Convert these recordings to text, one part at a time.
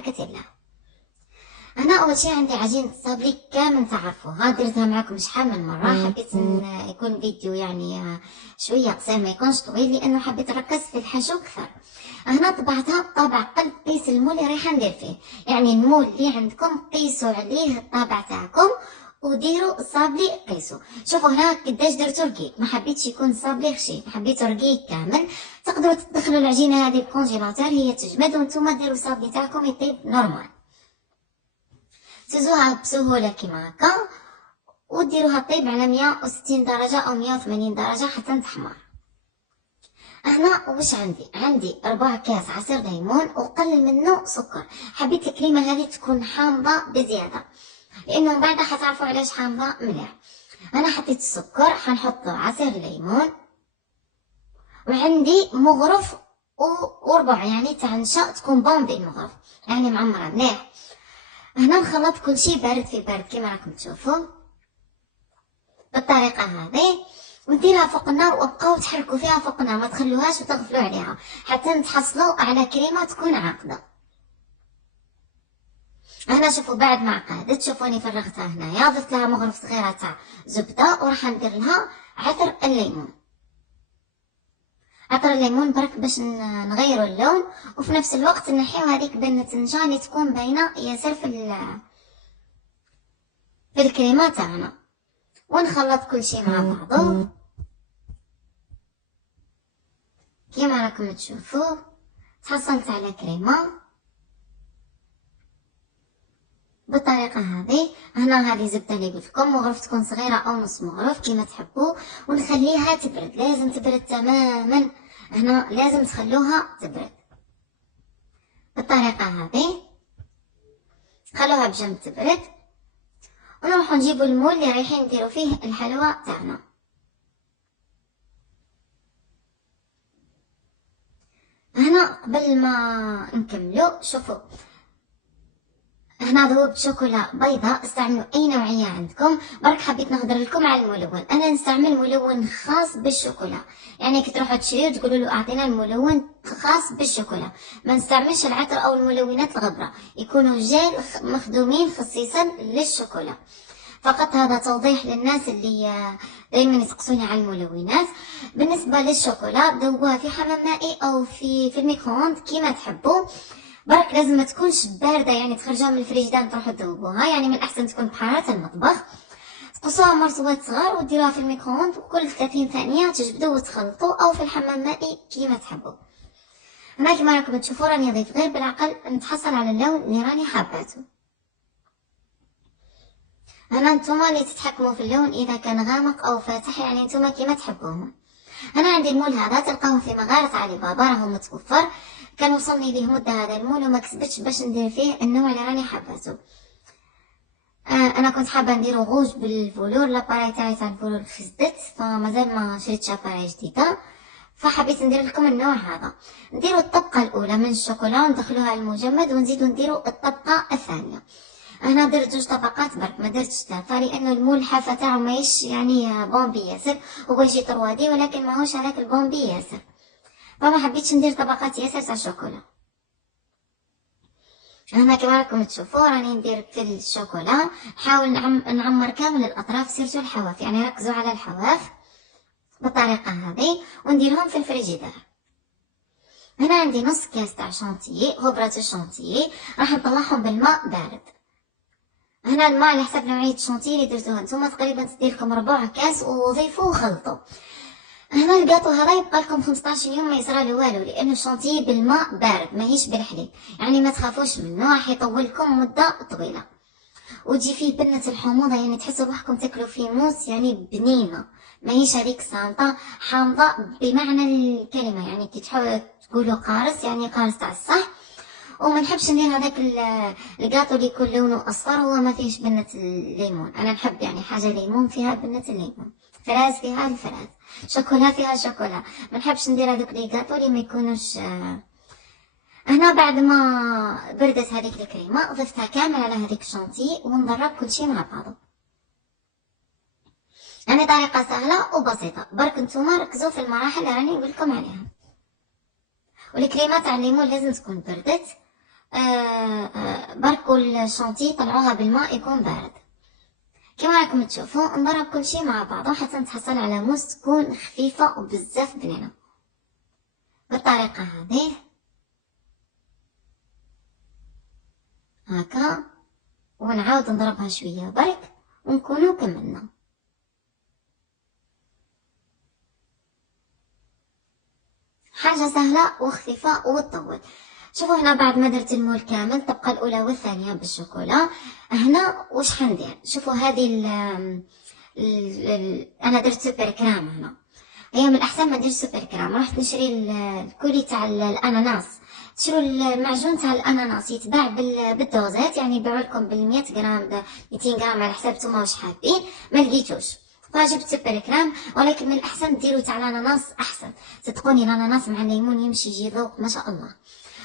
بركة الله. هنا اول شي عندي عجينة الصابلي كامل تعرفوها، درتها معكم شحال من مرة. حبيت يكون الفيديو يعني شوية قصير ما يكونش طويل، لانه حبيت نركز في الحشو اكثر. هنا طبعتها بطابع قلب قيس المول اللي رايحة ندير فيه، يعني المول اللي عندكم قيسوا عليه الطابع تاعكم وديروا الصابلي قيسوا. شوفوا هنا قداش درتو رقيق، ما حبيتش يكون الصابلي خشين، حبيته رقيق كامل. تقدروا تدخلوا العجينة هذه الكونجيلاتور هي تجمد، وانتم ديروا الصابلي تاعكم يطيب نورمال. تزوها بسهولة كيما هكا وديروها طيب على 160 درجة او 180 درجة حتى تحمر. هنا واش عندي 4 كاس عصير ليمون وقلل منه سكر. حبيت الكريمة هذه تكون حامضة بزيادة، لانه من بعد حتعرفوا علاش حامضة مليح. انا حطيت السكر، حنحط عصير ليمون، وعندي مغرف وربع يعني تاع نشا تكون بومبي المغرف يعني معمرة مليح. هنا نخلط كل شيء بارد في بارد كما راكم تشوفوا بالطريقه هذه، ونديرها فوق النار وابقاو تحركوا فيها فوق النار، ما تخلوهاش وتغفلوا عليها حتى نتحصلوا على كريمه تكون عاقده. هنا شوفوا بعد ما عقدت، شوفوني فرغتها هنايا، ضفت لها مغرف صغيره تاع زبده وراح ندير لها عطر الليمون. عطر الليمون برك باش نغيروا اللون، وفي نفس الوقت نحيو هذيك بنة النشا اللي تكون باينه ياسر في الكريمه تاعنا، ونخلط كل شيء مع بعضه كيما راكم تشوفوا. تحصلت على كريمه بالطريقه هذه. هنا هذه زبده اللي قلت لكم، مغرف تكون صغيره او نص مغرف كيما تحبوا، ونخليها تبرد، لازم تبرد تماما. هنا لازم تخلوها تبرد بالطريقه هذه، خلوها بجنب تبرد، ونروحوا نجيبوا المول اللي رايحين نديروا فيه الحلوى تاعنا. هنا قبل ما نكملوا شوفوا هنا ذوبت شوكولا بيضاء، استعملوا اي نوعيه عندكم. برك حبيت نهضر لكم على الملون، انا نستعمل ملون خاص بالشوكولا، يعني كي تروحوا تشريو تقولوا له اعطينا الملون خاص بالشوكولا. ما نستعملش العطر او الملونات الغبره، يكونوا جيل مخدومين خصيصا للشوكولا فقط. هذا توضيح للناس اللي دائما يسقسوني على الملونات. بالنسبه للشوكولا ذوبوها في حمام مائي او في الميكرووند كيما تحبوا، برك لازم ما تكونش بارده، يعني تخرجوها من الفريجدان تروحوا تذوبوها، يعني من الاحسن تكون بحراره المطبخ. تقصوها مرصوات صغار وديروها في الميكرووند، وكل 30 ثانيه تجبدوا وتخلطوا، او في الحمام مائي كيما تحبوا. هنا كيما راكم تشوفوا راني نضيف غير بالعقل نتحصل على اللون اللي راني حاباته. هنا نتوما اللي تتحكموا في اللون، اذا كان غامق او فاتح يعني نتوما كيما تحبوهم. هنا عندي المول هذا تلقاوه في مغارة علي بابا، راهو متوفر، كان وصلني ليه مده هذا المول وما كسبتش باش ندير فيه النوع اللي راني حاباته. انا كنت حابه نديرو غوج بالفولور، لاباراي تاعي تاع الفولور فسدت فمازال ما شريتش اباراي جديده، فحبيت ندير لكم النوع هذا. نديرو الطبقه الاولى من الشوكولا وندخلوها المجمد، ونزيدو نديرو الطبقه الثانيه. انا درت 2 طبقات برك ما درتش 3، لانه المول الحافه تاعو ماهيش يعني بومبي ياسر، هو يجي طروادي ولكن ماهوش هذاك البومبي ياسر، فما حبيتش ندير طبقات ياسر تاع الشوكولا. هنا كما راكم تشوفوا راني ندير في الشوكولا، نحاول نعمر كامل الاطراف سيرتو الحواف، يعني ركزوا على الحواف بالطريقه هذه، ونديرهم في الفريجيدار. هنا عندي نص كاس تاع شونتيي، غبره الشونتيي راح نطلعهم بالماء بارد. هنا الماء على حسب نوعيه الشونتيي اللي درتوها نتوما، تقريبا تدير لكم 4 كاس، وضيفوه وخلطوا. هنا الكاطو هذا يبقى لكم 15 يوم ما يصرى له والو، لانه الشونتيي بالماء بارد ماهيش بالحليب، يعني ما تخافوش منه، راح يطول لكم مده طويله، وتجي فيه بنه الحموضه، يعني تحسوا روحكم تاكلوا فيه موس، يعني بنينه ماهيش هذيك سانطه حامضه بمعنى الكلمه، يعني كي تقولوا قارص يعني قارص تاع الصح. وما نحبش ندير هذاك الكاطو اللي يكون لونه اصفر هو ما فيهش بنه الليمون، انا نحب يعني حاجه ليمون فيها بنه الليمون، فراز فيها الفراز، شوكولا فيها شوكولا، ما نحبش ندير هذوك لي كاطو اللي ما يكونوش. هنا بعد ما بردت هذيك الكريمه ضفتها كامل على هذيك الشونتي ونضرب كل شيء مع بعضه. يعني طريقه سهله وبسيطه، برك نتوما ركزوا في المراحل اللي راني نقول لكم عليها. والكريمه تاع الليمون لازم تكون بردت بركوا الشونتي طلعوها بالماء يكون بارد. كما راكم تشوفوا نضرب كل شيء مع بعضه حتى نتحصل على موس تكون خفيفه وبزاف بنينه بالطريقه هذه هكا، ونعاود نضربها شويه برك ونكونوا كملنا. حاجه سهله وخفيفه وتطول. شوفوا هنا بعد ما درت المول كامل تبقى الاولى والثانيه بالشوكولا. هنا واش حندير؟ شوفوا هذه انا درت سوبر كرام. هنا هي من الاحسن ما ندير سوبر كرام. رحت نشري الكولي تاع الاناناس. تشروا المعجون تاع الاناناس يتباع بالدوزات، يعني يبيعوا لكم بال100 غرام 200 غرام على حساب نتوما واش حابين. ما لقيتوش فجبت سوبر كرام، ولكن من الاحسن ديروا تاع الاناناس احسن. صدقوني الاناناس مع الليمون يمشي يجي ذوق ما شاء الله.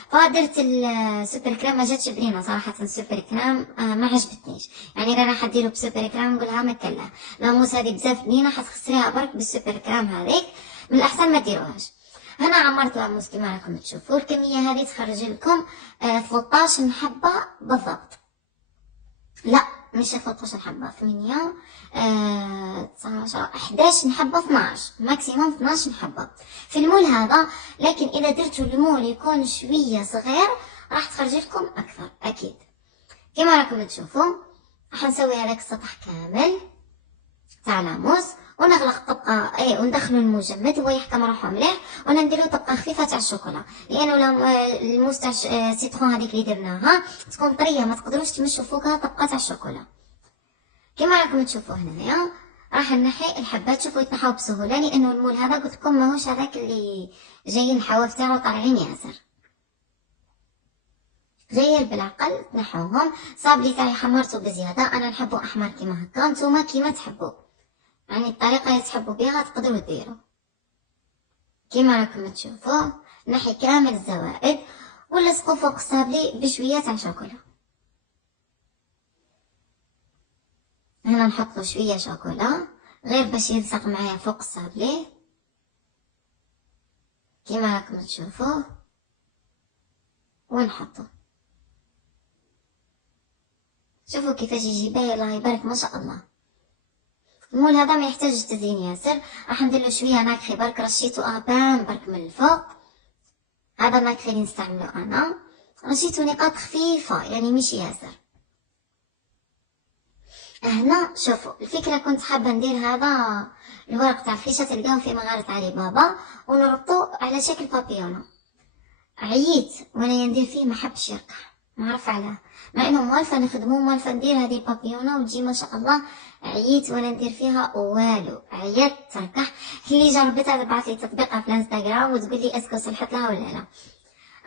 فدرت السوبر كرام ما جاتش بنينه صراحه. السوبر كرام ما عجبتنيش، يعني انا راح نديرو بسوبر كرام نقولها ما كلا لاموس هذه بزاف بنينه حتخسريها برك بالسوبر كرام هذيك. من الاحسن ما ديروهاش. هنا عمرت لاموس كما راكم تشوفوا. الكميه هذه تخرج لكم 13 حبه بالضبط. لا مش 13 حبه، 8 19 11 حبه، 12 ماكسيموم 12 حبه في المول هذا. لكن اذا درتوا المول يكون شويه صغير راح تخرج لكم اكثر اكيد. كما راكم تشوفوا راح نسوي هذاك السطح كامل تاع لاموس ونغلق طبقه وندخلوا المجمد هو يحكم روحه مليح، ونديروا طبقه خفيفه تاع الشوكولا، لانه لو الموس تاع السيترون هذيك اللي درناها تكون طريه ما تقدروش تمشوا فوقها طبقه تاع الشوكولا. كما راكم تشوفوا هنايا راح نحي الحبات. شوفوا يتنحوا بسهوله لانه المول هذا قلت لكم ماهوش هذاك اللي جايين الحواف تاعو طالعين ياسر، غير بالعقل تنحوهم. صابلي تاعي حمرته بزياده، انا نحبه احمر كيما هكا، نتوما كيما تحبوا، يعني الطريقه اللي تحبوا بها تقدروا ديروا. كيما راكم تشوفوا نحي كامل الزوائد ونلصقوا فوق الصابلي بشويه تاع شوكولا. هنا نحط له شويه شوكولا غير باش يلصق معايا فوق الصابلي كيما راكم تشوفوا، ونحطه. شوفوا كيفاش يجي باهي الله يبارك ما شاء الله. المول هذا ما يحتاجش تزيين ياسر. راح ندير له شويه ناكخي برك، رشيته ابان برك من الفوق. هذا الناكخي اللي نستعمله انا، رشيته نقاط خفيفه يعني مش ياسر. هنا شوفوا الفكره كنت حابه ندير هذا الورق تاع الفيشه تلقاوه في مغاره علي بابا ونربطه على شكل بابيونه. عييت وانا ندير فيه ما حبش يرقع، ما عرف علاه، مع انه موالفه نخدمو موالفه ندير هذه بابيونه وتجي ما شاء الله. عييت وانا ندير فيها والو، عيات تركح. اللي جربتها تبعث لي تطبيقها في الانستغرام وتقول لي اسكو صلحت لها ولا لا.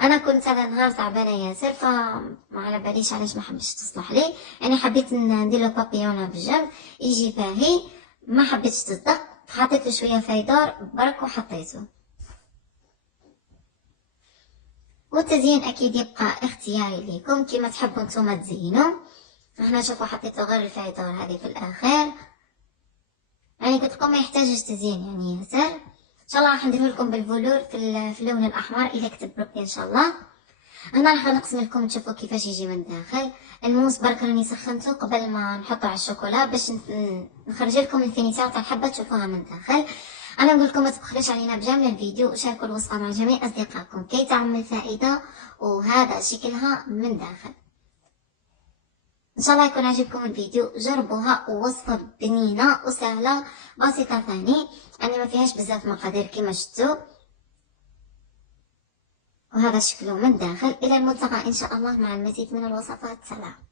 انا كنت هذا النهار تعبانه ياسر فما على باليش علاش ما حبيتش تصلح لي، يعني حبيت ندير له بابيونه بالجنب يجي باهي. ما حبيتش تصدق، حطيت له شويه فيدور برك وحطيته. والتزيين اكيد يبقى اختياري ليكم كيما تحبوا نتوما تزينوا. هنا شوفوا حطيت غير الفيدور هذه في الاخير، يعني قلت لكم ما يحتاجش تزيين يعني ياسر. ان شاء الله راح ندير لكم بالفلور في اللون الاحمر اذا كتب ربي ان شاء الله. انا راح نقسم لكم تشوفوا كيفاش يجي من الداخل. الموس برك راني سخنته قبل ما نحطه على الشوكولا باش نخرج لكم الفينيسيون تاع الحبه تشوفوها من الداخل. انا نقول لكم ما تبخلوش علينا بجمل الفيديو وشاركوا الوصفه مع جميع اصدقائكم كي تعم الفائده. وهذا شكلها من داخل. ان شاء الله يكون عجبكم الفيديو، جربوها ووصفه بنينه وسهله بسيطه ثاني، يعني ما فيهاش بزاف مقادير كما شفتوا. وهذا شكله من الداخل. الى الملتقى ان شاء الله مع المزيد من الوصفات. سلام.